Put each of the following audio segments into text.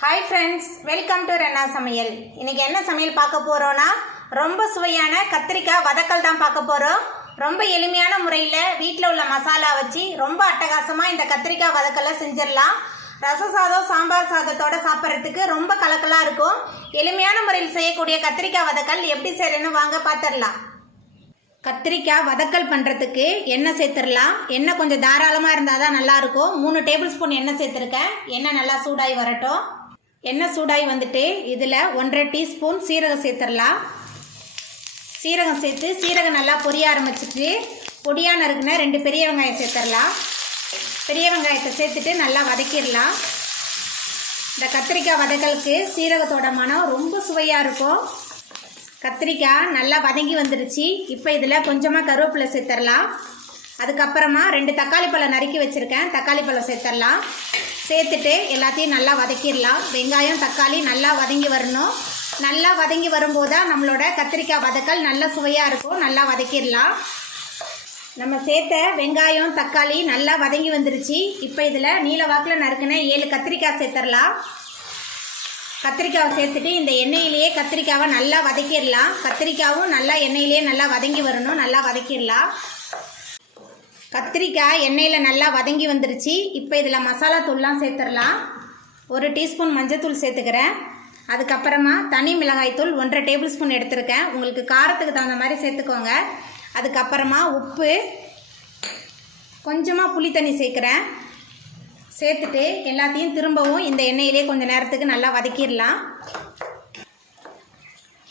hi friends welcome to Rena Samayal इनके என்ன சமையல் பார்க்க போறோம்னா ரொம்ப சுவையான கத்திரிக்காய் வதக்கல் தான் பார்க்க போறோம் ரொம்ப எளிமையான முறையில் வீட்ல உள்ள மசாலா வச்சு ரொம்ப அட்டகாசமா இந்த கத்திரிக்காய் வதக்கலை செஞ்சிரலாம் ரச சாதம் சாம்பார் சாதத்தோட சாப்பிட்றதுக்கு ரொம்ப கலக்கலா இருக்கும் எளிமையான முறையில் செய்யக்கூடிய கத்திரிக்காய் வதக்கல் எப்படி செய்யறேன்னு வாங்க பார்த்துடலாம் கத்திரிக்காய் வதக்கல் பண்ணுறதுக்கு எண்ணெய் சேர்த்துடலாம் எண்ணெய் கொஞ்சம் தாராளமாக இருந்தால் தான் நல்லாயிருக்கும் 3 டேபிள் ஸ்பூன் எண்ணெய் சேர்த்துருக்கேன் எண்ணெய் நல்லா சூடாகி வரட்டும் எண்ணெய் சூடாகி வந்துட்டு இதில் 1.5 டீஸ்பூன் சீரகம் சேர்த்துடலாம் சீரகம் சேர்த்து சீரகம் நல்லா பொரிய ஆரம்பிச்சிட்டு பொடியாக நறுக்குன 2 பெரிய வெங்காயம் சேர்த்துடலாம் பெரிய வெங்காயத்தை சேர்த்துட்டு நல்லா வதக்கிடலாம் இந்த கத்திரிக்காய் வதக்கலுக்கு சீரகத்தோட மனம் ரொம்ப சுவையாக இருக்கும் கத்திரிக்காய் நல்லா வதங்கி வந்துருச்சு இப்போ இதில் கொஞ்சமாக கருவேப்பிலை சேர்த்துடலாம் அதுக்கப்புறமா 2 தக்காளி பழம் நறுக்கி வச்சுருக்கேன் தக்காளி பழம் சேர்த்துடலாம் சேர்த்துட்டு எல்லாத்தையும் நல்லா வதக்கிடலாம் வெங்காயம் தக்காளி நல்லா வதங்கி வரணும் நல்லா வதங்கி வரும்போது தான் நம்மளோட கத்திரிக்காய் வதக்கல் நல்ல சுவையாக இருக்கும் நல்லா வதக்கிடலாம் நம்ம சேர்த்த வெங்காயம் தக்காளி நல்லா வதங்கி வந்துருச்சு இப்போ இதில் நீல வாக்கில் நறுக்குன 7 கத்திரிக்காய் சேர்த்துடலாம் கத்திரிக்காவை சேர்த்துட்டு இந்த எண்ணெயிலேயே கத்திரிக்காவை நல்லா வதக்கிடலாம் கத்திரிக்காவும் நல்லா எண்ணெயிலேயே நல்லா வதங்கி வரணும் நல்லா வதக்கிடலாம் கத்திரிக்காய் எண்ணெயில் நல்லா வதங்கி வந்துருச்சு இப்போ இதில் மசாலா தூள்லாம் சேர்த்துடலாம் 1 டீஸ்பூன் மஞ்சள் சேர்த்துக்கிறேன் அதுக்கப்புறமா தனி மிளகாய் தூள் 1.5 டேபிள் ஸ்பூன் எடுத்துருக்கேன் உங்களுக்கு காரத்துக்கு தகுந்த மாதிரி சேர்த்துக்கோங்க அதுக்கப்புறமா உப்பு கொஞ்சமாக புளி தண்ணி சேர்க்குறேன் சேர்த்துட்டு எல்லாத்தையும் திரும்பவும் இந்த எண்ணெயிலே கொஞ்சம் நேரத்துக்கு நல்லா வதக்கிடலாம்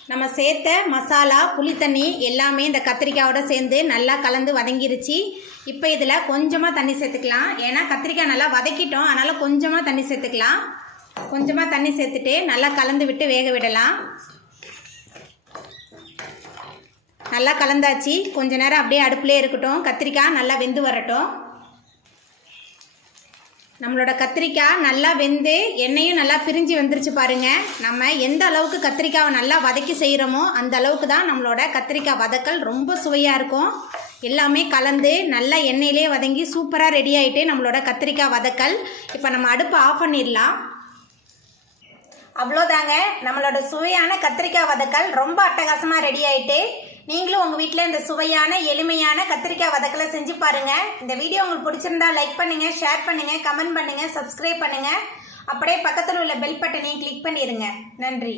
நம்ம சேர்த்த மசாலா புளி தண்ணி எல்லாமே இந்த கத்திரிக்காயோட சேர்ந்து நல்லா கலந்து வதங்கிருச்சு இப்போ இதில் கொஞ்சமாக தண்ணி சேர்த்துக்கலாம் ஏன்னா கத்திரிக்காய் நல்லா வதக்கிட்டோம் அதனால் கொஞ்சமாக தண்ணி சேர்த்துக்கலாம் கொஞ்சமாக தண்ணி சேர்த்துட்டு நல்லா கலந்து விட்டு வேக விடலாம் நல்லா கலந்தாச்சு கொஞ்ச நேரம் அப்படியே அடுப்புலேயே இருக்கட்டும் கத்திரிக்காய் நல்லா வெந்து வரட்டும் நம்மளோட கத்திரிக்காய் நல்லா வெந்து எண்ணெயும் நல்லா பிரிஞ்சு வந்துருச்சு பாருங்கள் நம்ம எந்த அளவுக்கு கத்திரிக்காவை நல்லா வதக்கி செய்கிறோமோ அந்த அளவுக்கு தான் நம்மளோட கத்திரிக்காய் வதக்கல் ரொம்ப சுவையாக இருக்கும் எல்லாமே கலந்து நல்லா எண்ணெயிலே வதங்கி சூப்பராக ரெடி ஆகிட்டு நம்மளோட கத்திரிக்காய் வதக்கல் இப்போ நம்ம அடுப்பை ஆஃப் பண்ணிடலாம் அவ்வளோதாங்க நம்மளோட சுவையான கத்திரிக்காய் வதக்கல் ரொம்ப அட்டகாசமாக ரெடி ஆகிட்டு நீங்களும் உங்கள் வீட்டில் இந்த சுவையான எளிமையான கத்திரிக்காய் வதக்கலை செஞ்சு பாருங்கள் இந்த வீடியோ உங்களுக்கு பிடிச்சிருந்தா லைக் பண்ணுங்கள் ஷேர் பண்ணுங்கள் கமெண்ட் பண்ணுங்கள் சப்ஸ்கிரைப் பண்ணுங்கள் அப்படியே பக்கத்தில் உள்ள பெல் பட்டனையும் கிளிக் பண்ணிடுங்க நன்றி